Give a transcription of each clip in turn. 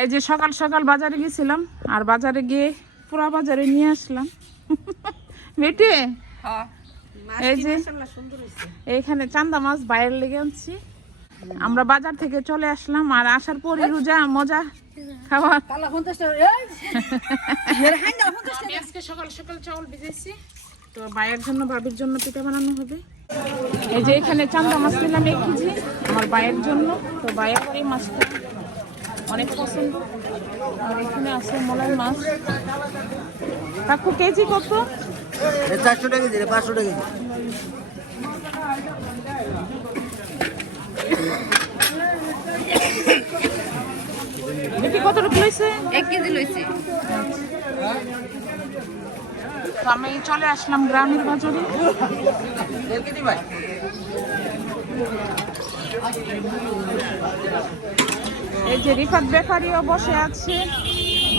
এই যে সকাল সকাল বাজারে গেছিলাম আর বাজারে গিয়ে পুরা বাজারে নিয়ে আসলাম। বেটে এই যে এইখানে চান্দা মাছ বাইরের লেগে আনছি। আমরা বাজার থেকে চলে আসলাম আর আসার পরে রোজা মজা খাবার আমি আজকে সকাল সকাল চাউল ভিজেছি তো ভাইয়ের জন্য ভাবির জন্য পিঠা বানানো হবে। এই যে এখানে চান্দা মাছ নিলাম এক কেজি আমার ভাইয়ের জন্য। তো আবার এই মাছটা অনেক পছন্দ। আর এখানে আছে মলাই মাছ। কাকু কেজি কত? চারশো টাকা দিলে পাঁচশো টাকা দিলে দেখি কত রুপি এক কেজি লইছে। তো আমি চলে আসলাম গ্রামের বাজারে। এই যে রিফাত ব্যাপারীও বসে আছে।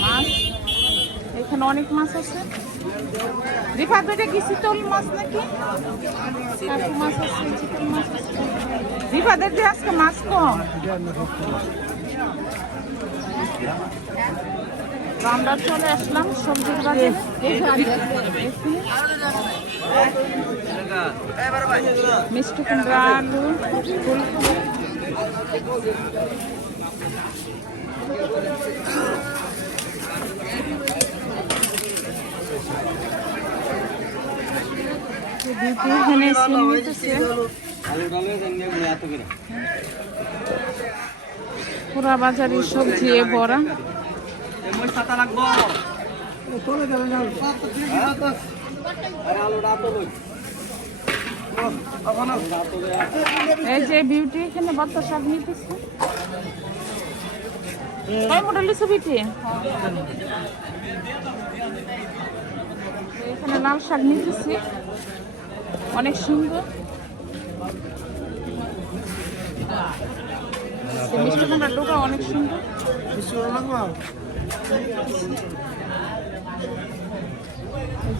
মাছ, এখানে অনেক মাছ আছে। রিফাত ওইটা কি শীতল মাছ নাকি? মাছ আছে চিতল মাছ আছে। রিফাতের যে আজকে মাছ কম। আমরা চলে আসলাম সবজির বাজারে। মিষ্টি কুমড়া, আলু, ফুলকপি। দিদি এখানে সিম নিতেছে পুরা বাজারে সবজি এ বড়া এই যে বিউটি এখানে বাচ্চা শাক নিতেছে। কয় মোটা লিচু বিটি এখানে লাল শাক নিতেছি। অনেক সুন্দর। মিষ্টি কুমড়ার ডোকা অনেক সুন্দর।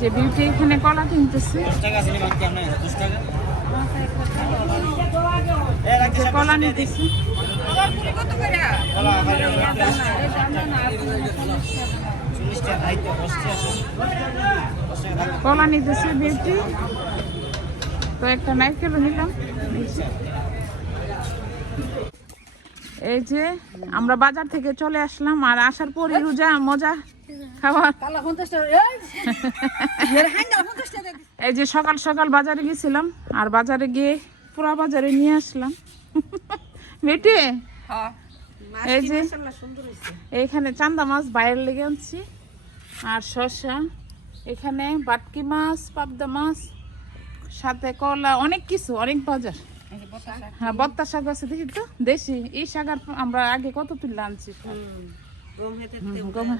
যে বিউটি এখানে কলা কিনতেছে। কলা নিতেছি। কলা নিতেছি বিউটি তো একটা নারকেলও নিলাম। এই যে আমরা বাজার থেকে চলে আসলাম আর আসার পরে রোজা মজা খাবার এই যে সকাল সকাল বাজারে গেছিলাম আর বাজারে গিয়ে পুরা বাজারে নিয়ে আসলাম। বেটে এই যে এইখানে চান্দা মাছ বাইরের লেগে আনছি আর শসা এখানে বাটকি মাছ পাবদা মাছ সাথে কলা অনেক কিছু অনেক বাজার। হ্যাঁ বত্তা শাক আছে দেখি তো। দেশি এই শাক আর আমরা আগে কত তুলে আনছি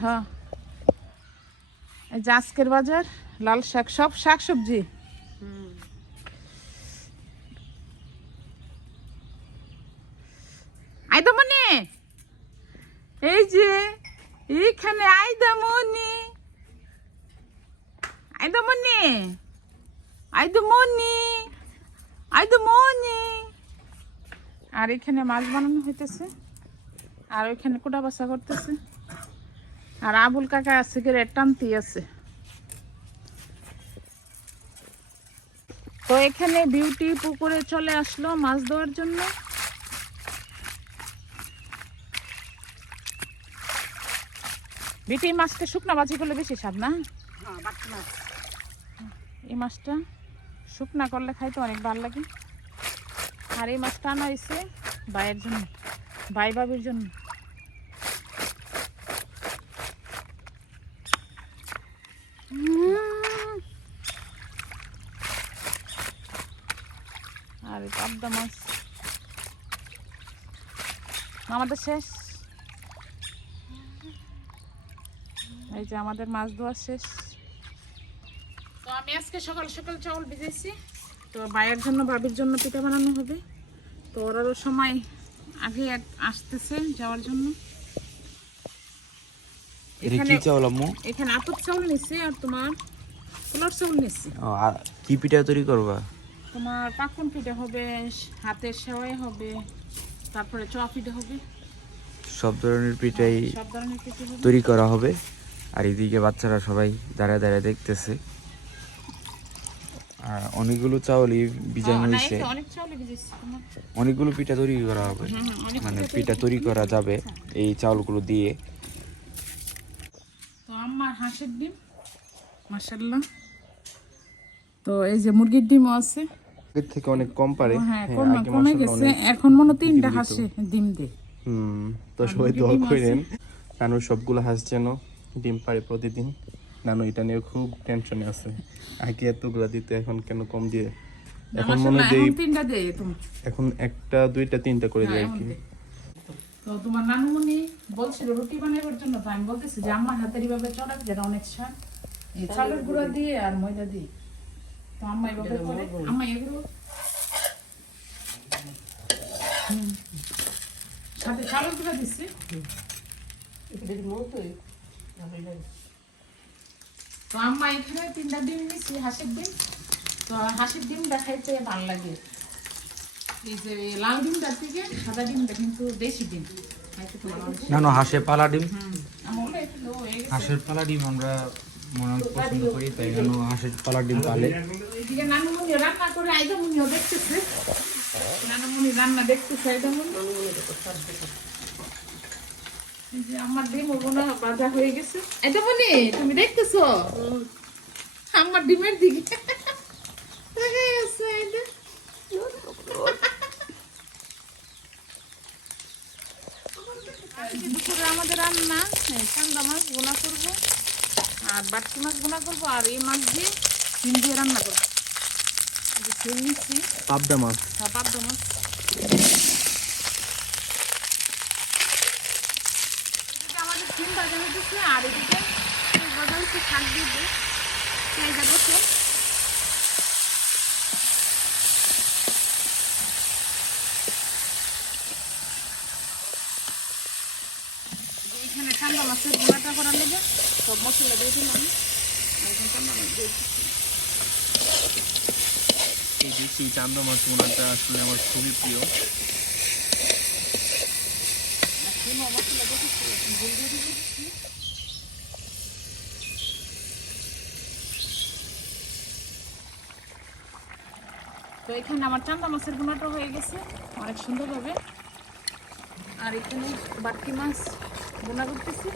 হ্যাঁ। এই যে আজকের বাজার লাল শাক সব শাক সবজি। আইদামনি এই যে এইখানে আইদামনি আইদামনি আইদামনি আইদামনি আর এখানে মাছ বানানো হইতেছে। আর ওইখানে কোটা বাসা করতেছে। আর আবুল কাকা আছে সিগারেট টানতি আছে। তো এখানে বিউটি পুকুরে চলে আসলো মাছ ধোয়ার জন্য। বিটি মাছটা শুকনা বাজি করলে বেশি স্বাদ না? এই মাছটা শুকনা করলে খাইতে অনেক ভালো লাগে। আর এই মাছটা আনা হয়েছে ভাইয়ের জন্য, ভাই বাবির জন্য। আর পাবদা মাছ। আমাদের শেষ। এই যে আমাদের মাছ ধোয়া শেষ। আমি আজকে সকাল সকাল চাউল ভিজেছি। তো ভাইয়ের জন্য ভাবির জন্য পিঠা বানানো হবে। তো ওরারও সময় আগে আসতেছে যাওয়ার জন্য। এখানে কি চাউল আম্মু? এখানে আতপ চাউল নিচ্ছে আর তোমার পোলার চাউল নিচ্ছে আর কি পিঠা তৈরি করবা? তোমার পাকুন পিঠা হবে হাতের সেওয়াই হবে তারপরে পিঠা হবে। সব ধরনের পিঠাই সব ধরনের পিঠে তৈরি করা হবে। আর এদিকে বাচ্চারা সবাই দাঁড়ায় দাঁড়ায় দেখতেছে। আর অনেকগুলো চাউলই বিজানো ও, না, হয়েছে। অনেকগুলো পিঠা তৈরি করা হবে। মানে পিঠা তৈরি করা যাবে এই চাউলগুলো দিয়ে। তো আমার হাঁসের ডিম তো এই যে মুরগির ডিমও আছে। আগের থেকে অনেক কম পারে। হ্যাঁ হ্যাঁ, কমে গেছে। এখন মনে হয় তিনটা দিত। ডিম দে হুম তো সবাই দোয়া করেন। সবগুলো হাঁস যেন ডিম পারে প্রতিদিন। নানু এটা নিয়ে খুব টেনশনে আছে। আগে এতগুলা দিতে এখন কেন কম দিয়ে? এখন মনে হয় তিনটা দে তুমি এখন একটা দুইটা তিনটা করে দেয় আর কি। তো তোমার নানুমণি বলছিল রুটি বানাবার জন্য তো আমি বলতেছি যে আমার হাতের এইভাবে চড়া যেটা অনেক স্বাদ। এই চালের গুঁড়া দিয়ে আর ময়দা দিয়ে। তো আম্মা এইভাবে করে আম্মা এগুলো। সাথে চালের গুঁড়া দিচ্ছি। তো আম্মা এখানে তিনটা ডিম নিচ্ছি হাঁসের ডিম। তো হাঁসের ডিমটা খাইতে ভালো লাগে। এই যে লাল ডিমটার থেকে সাদা ডিমটা কিন্তু দেশি ডিম। না না হাঁসের পালা ডিম। হাঁসের পালা ডিম আমরা মনে পছন্দ করি তাই জন্য হাঁসের পালা ডিম পালে। এদিকে নানুমণি রান্না করে আইদামণিও দেখতেছে। নানুমণি রান্না দেখতেছে আইদামণি যে আমার ডিম ওগুলো ভাজা হয়ে গেছে। আইদামণি তুমি দেখতেছো? আমার ডিমের দিকে। দুপুরে আমাদের রান্না চান্দা মাছ গোনা করব আর বাটকি মাছ গোনা করব আর এই মাছ দিয়ে ডিম দিয়ে রান্না করব। নিচ্ছি। পাবদা মাছ। আর পাবদা মাছ এদিকে আমাদের ডিম ভাজা হয়েছে আর এদিকে ভাজা হচ্ছে শাক দিয়ে দিই। বসে এখানে ঠান্ডা মাছের গুঁড়াটা করা নেবে সব মশলা দিয়ে দিলাম। এখন ঠান্ডা মাছ এই দেখছি চান্দা মাছ মোনাটা আসলে আমার খুবই প্রিয়। মশলা দিয়ে দিচ্ছি। তো এখানে আমার চান্দা মাছের গুণাটা হয়ে গেছে, অনেক সুন্দরভাবে আর এখানে বাটকি মাছ বোনা করতেছি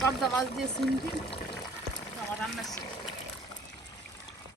পাবদা মাছ দিয়ে সিম দিই আমার রান্না।